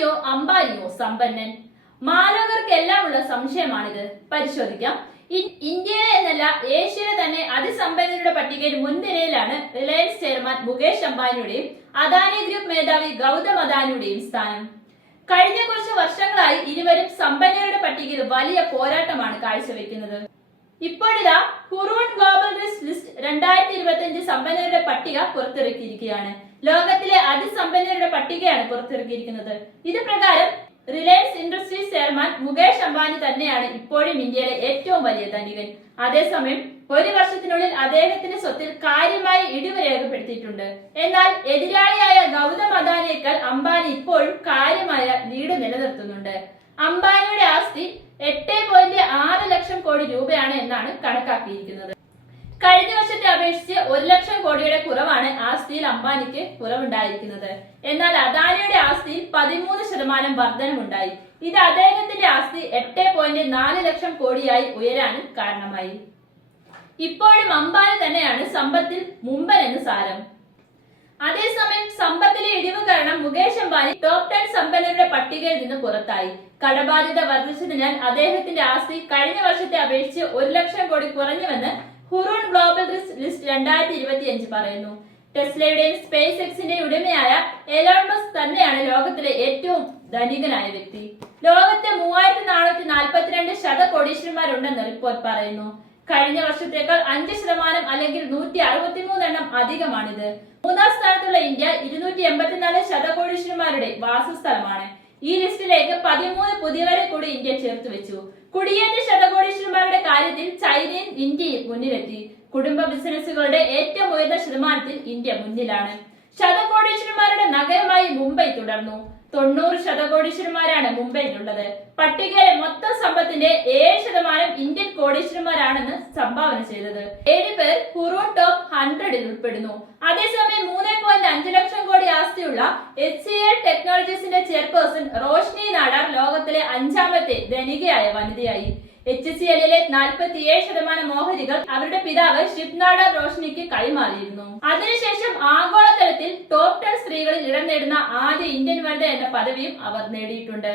അദാനിയോ അംബാനിയോ സമ്പന്നൻ. മാലോകർക്കെല്ലാം ഉള്ള സംശയമാണിത്. പരിശോധിക്കാം. ഇന്ത്യ ഇന്ത്യയിലെ എന്നല്ല ഏഷ്യയിലെ തന്നെ അതിസമ്പന്നരുടെ പട്ടികയിൽ മുൻനിരയിലാണ് റിലയൻസ് ചെയർമാൻ മുകേഷ് അംബാനിയുടെയും അദാനി ഗ്രൂപ്പ് മേധാവി ഗൗതം അദാനിയുടെയും സ്ഥാനം. കഴിഞ്ഞ കുറച്ച് വർഷങ്ങളായി ഇരുവരും സമ്പന്നരുടെ പട്ടികയിൽ വലിയ പോരാട്ടമാണ് കാഴ്ചവെക്കുന്നത്. ഇപ്പോഴിതാ ഹുറൂൺ ഗ്ലോബൽ റിസ്ക് ലിസ്റ്റ് രണ്ടായിരത്തി ഇരുപത്തി അഞ്ച് സമ്പന്നരുടെ പട്ടിക പുറത്തിറക്കിയിരിക്കുകയാണ്. ലോകത്തിലെ അതിസമ്പന്നരുടെ പട്ടികയാണ് പുറത്തിറക്കിയിരിക്കുന്നത്. ഇത് പ്രകാരം Reliance Industries chairman Mukesh Ambani തന്നെയാണ് ഇപ്പോഴും ഇന്ത്യയിലെ ഏറ്റവും വലിയ ധനികൻ. അതേസമയം ഒരു വർഷത്തിനുള്ളിൽ അദ്ദേഹത്തിന്റെ സ്വത്തിൽ കാര്യമായി ഇടിവ് രേഖപ്പെടുത്തിയിട്ടുണ്ട്. എന്നാൽ എതിരാളിയായ ഗൗതം അദാനിയേക്കാൾ അംബാനി ഇപ്പോഴും കാര്യമായ ലീഡ് നിലനിർത്തുന്നുണ്ട്. അംബാനിയുടെ ആസ്തി എട്ട് പോയിന്റ് ആറ് ലക്ഷം എന്നാണ് കണക്കാക്കിയിരിക്കുന്നത്. കഴിഞ്ഞ വർഷത്തെ അപേക്ഷിച്ച് ഒരു ലക്ഷം കോടിയുടെ കുറവാണ് ആസ്തിയിൽ അംബാനിക്ക് കുറവുണ്ടായിരിക്കുന്നത്. എന്നാൽ അദാനിയുടെ ആസ്തിയിൽ പതിമൂന്ന് ശതമാനം വർധനമുണ്ടായി. ഇത് അദ്ദേഹത്തിന്റെ ആസ്തി എട്ട് പോയിന്റ് നാല് ലക്ഷം കോടിയായി ഉയരാൻ കാരണമായി. ഇപ്പോഴും അംബാനി തന്നെയാണ് സമ്പത്തിൽ മുമ്പൻ എന്ന് സാരം. അതേസമയം സമ്പത്തിലെ ഇടിവ് കാരണം മുകേഷ് അംബാനി ടോപ് ടെൻ സമ്പന്നരുടെ പട്ടികയിൽ നിന്ന് പുറത്തായി. കടബാധ്യത വർദ്ധിച്ചതിനാൽ അദ്ദേഹത്തിന്റെ ആസ്തി കഴിഞ്ഞ വർഷത്തെ അപേക്ഷിച്ച് ഒരു lakh crore കുറഞ്ഞുവെന്ന് Hurun global list രണ്ടായിരത്തി ഇരുപത്തിയഞ്ച് പറയുന്നു. ടെസ്ലയുടെയും സ്പേസ് എക്സിന്റെയും ഉടമയായ എലോൺ മസ്ക് തന്നെയാണ് ലോകത്തിലെ ഏറ്റവും ധനികനായ വ്യക്തി. ലോകത്തെ മൂവായിരത്തി നാനൂറ്റി നാൽപ്പത്തിരണ്ട് ശതകോടീശ്വരന്മാരുണ്ടെന്ന് റിപ്പോർട്ട് പറയുന്നു. കഴിഞ്ഞ വർഷത്തേക്കാൾ അഞ്ച് ശതമാനം അല്ലെങ്കിൽ നൂറ്റി അറുപത്തിമൂന്ന് എണ്ണം അധികമാണിത്. മൂന്നാം സ്ഥാനത്തുള്ള ഇന്ത്യ ഇരുന്നൂറ്റി എൺപത്തിനാല് ശതകോടീശ്വരന്മാരുടെ വാസസ്ഥലമാണ്. ഈ ലിസ്റ്റിലേക്ക് പതിമൂന്ന് പുതിയവരെ കൂടി ഇന്ത്യ ചേർത്ത് വെച്ചു. കുടിയേറ്റ ശതകോടീശ്വരന്മാരുടെ കാര്യത്തിൽ ചൈനയും ഇന്ത്യയും മുന്നിലെത്തി. കുടുംബ ബിസിനസ്സുകളുടെ ഏറ്റവും ഉയർന്ന ശതമാനത്തിൽ ഇന്ത്യ മുന്നിലാണ്. ശതകോടീശ്വരന്മാരുടെ നഗരമായി മുംബൈ തുടർന്നു. തൊണ്ണൂറ് ശതകോടീശ്വരന്മാരാണ് മുംബൈയിലുള്ളത് പട്ടികയിലെ മൊത്തം സമ്പത്തിന്റെ ഏഴ് ശതമാനം ഇന്ത്യൻ കോടീശ്വരന്മാരാണെന്ന് സംഭാവന ചെയ്തത്. ഏഴ് പേർ ഹുറൂൺ ടോപ്പ് ഹൺഡ്രഡിൽ ഉൾപ്പെടുന്നു. അതേസമയം മൂന്ന് പോയിന്റ് അഞ്ച് ലക്ഷം കോടി ആസ്തിയുള്ള എച്ച് സി എൽ ടെക്നോളജീസിന്റെ ചെയർപേഴ്സൺ റോഷ്നി നാടാർ ലോകത്തിലെ അഞ്ചാമത്തെ ധനികയായ വനിതയായി. എച്ച് സി എല്ലിലെ നാൽപ്പത്തിയേഴ് ശതമാനം ഓഹരികൾ അവരുടെ പിതാവ് ഷിപ്നാഡ റോഷ്നിക്ക് കൈമാറിയിരുന്നു. അതിനുശേഷം ആഗോളതലത്തിൽ സ്ത്രീകളിൽ ഇടം നേടുന്ന ആദ്യ ഇന്ത്യൻ വനിത എന്ന പദവിയും അവർ നേടിയിട്ടുണ്ട്.